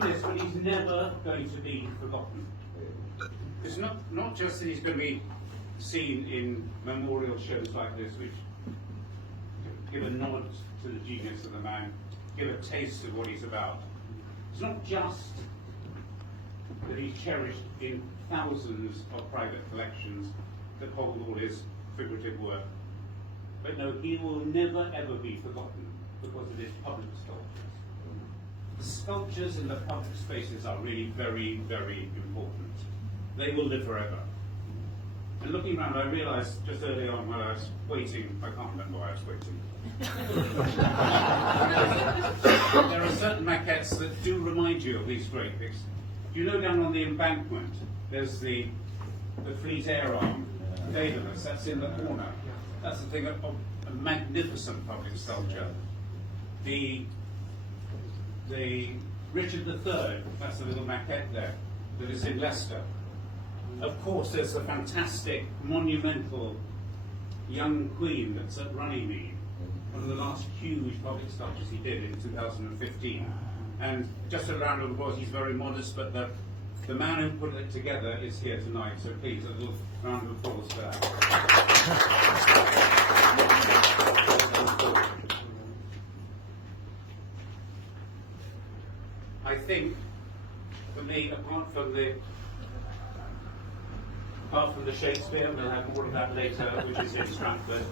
this, but he's never going to be forgotten. It's not just that he's going to be seen in memorial shows like this, which give a nod to the genius of the man, give a taste of what he's about. It's not just that he's cherished in thousands of private collections that hold all his figurative work, but no, he will never ever be forgotten because of his public sculptures. The sculptures in the public spaces are really very, very important. They will live forever. And looking around, I realised just early on while I was waiting, I can't remember why I was waiting. There are certain maquettes that do remind you of these great things. You know, down on the embankment, there's the Fleet Air Arm, Daedalus, that's in the corner. That's the thing of a magnificent public sculpture. The Richard III, that's the little maquette there, that is in Leicester. Of course, there's the fantastic, monumental young queen that's at Runnymede, one of the last huge public sculptures he did in 2015. And just a round of applause, he's very modest, but the man who put it together is here tonight, so please, a little round of applause for that. I think, for me, apart from the Shakespeare, we'll have more of that later, which is in Stratford,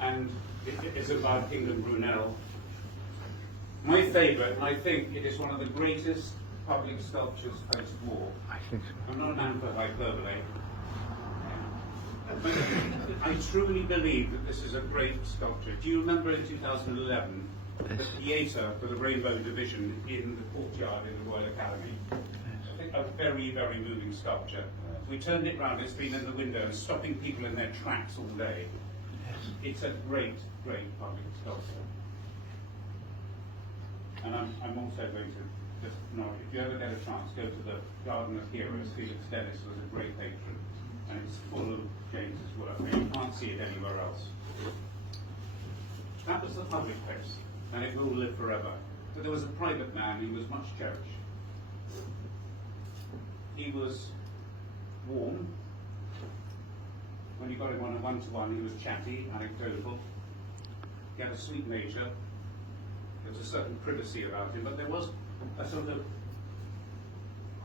and it is about Kingdom Brunel. My favourite, I think it is one of the greatest public sculptures post-war. I'm not a man for hyperbole. But I truly believe that this is a great sculpture. Do you remember in 2011, the theatre for the Rainbow Division in the courtyard in the Royal Academy? I think a very, very moving sculpture. We turned it round, it's been in the window and stopping people in their tracks all day. It's a great, great public sculpture. And I'm also going to just nod, if you ever get a chance, go to the Garden of Heroes. Felix Dennis was a great patron, and it's full of James's work. You can't see it anywhere else. That was the public place, and it will live forever. But there was a private man who was much cherished. He was warm. When you got him on a one-to-one, he was chatty, anecdotal. He had a sweet nature. There was a certain privacy about him, but there was a sort of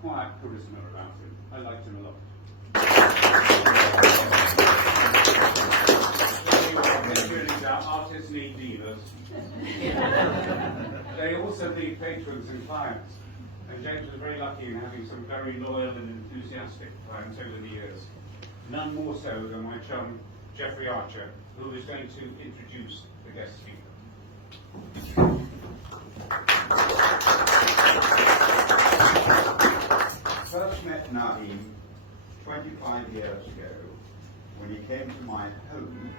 quiet charisma about him. I liked him a lot. Artists need dealers. They also need patrons and clients. And James was very lucky in having some very loyal and enthusiastic clients over the years. None more so than my chum, Jeffery, who is going to introduce the guest speaker. First met Nadhim 25 years ago when he came to my home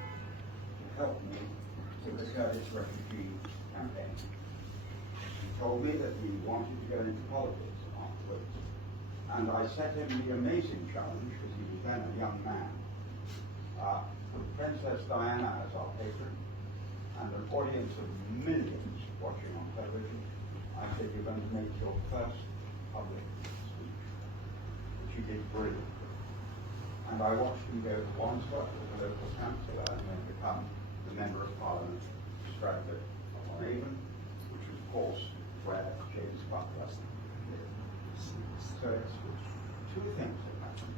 to help me with the Kurdish refugee campaign. He told me that he wanted to go into politics afterwards, and I set him the amazing challenge, because he was then a young man, Princess Diana as our patron, and an audience of millions watching on television. I said, you're going to make your first public speech, which he did brilliantly. And I watched him go to Wandsworth as a local councillor and then become the Member of Parliament for Stratford upon Avon, which was, of course, where James Butler lived. So it's two things that happened.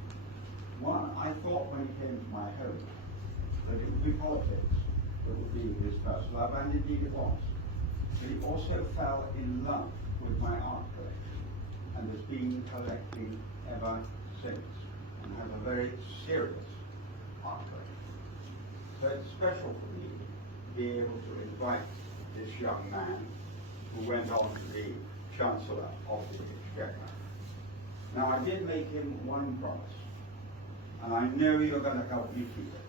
One, I thought when he came to my home that it would be politics that would be his first love, and indeed it was. But he also fell in love with my art collection and has been collecting ever since, and has a very serious art collection. So it's special for me to be able to invite this young man who went on to be Chancellor of the Exchequer. Now, I did make him one promise, and I know you're going to help me keep it.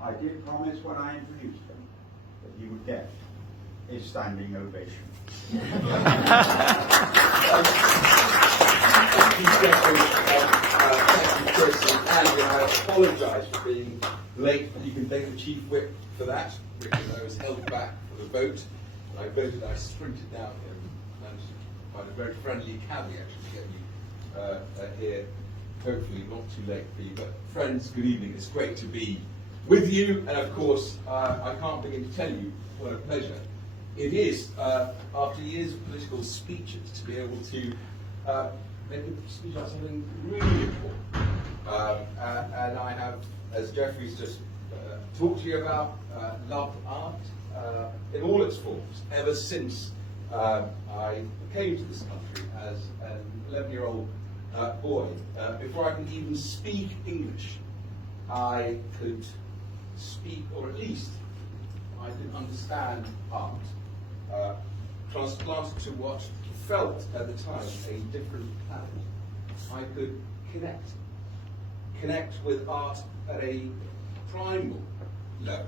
I did promise when I introduced him that he would get a standing ovation. Thank you, Jeffery. Thank you, Chris and Andy. I apologise for being late, but you can thank the Chief Whip for that. because I was held back for the vote. I voted, I sprinted down here and managed to find a very friendly cabbie actually to get you here. Hopefully not too late for you. But friends, good evening. It's great to be with you. And of course, I can't begin to tell you what a pleasure it is, after years of political speeches, to be able to make a speech about something really important. And I have, as Jeffrey's just talked to you about, loved art in all its forms ever since I came to this country as an 11-year-old boy. Before I could even speak English, I could speak, or at least I could understand art, transplanted to what felt at the time a different planet. I could connect with art at a primal level,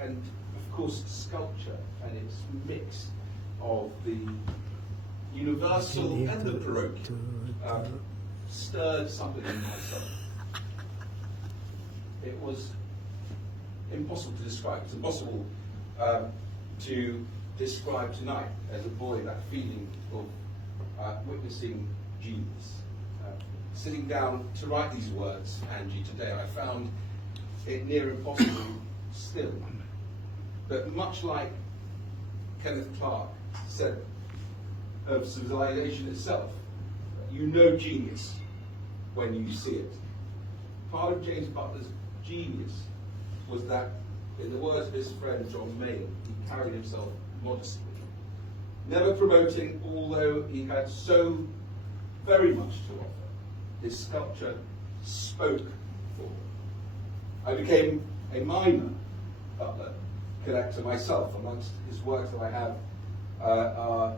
and of course sculpture and its mix of the universal and the parochial stirred something in myself. It was impossible to describe. It's impossible to describe tonight as a boy that feeling of witnessing genius. Sitting down to write these words, Angie, today, I found it near impossible still. But much like Kenneth Clark said of civilization itself, you know genius when you see it. Part of James Butler's genius was that, in the words of his friend John Mayne, he carried himself modestly, never promoting, although he had so very much to offer. His sculpture spoke for him. I became a minor Butler collector myself. Amongst his works that I have are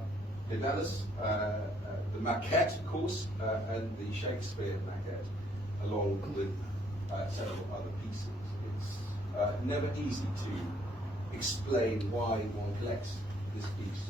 Libellus, the maquette, of course, and the Shakespeare maquette, along with several other pieces. It's never easy to explain why one collects this piece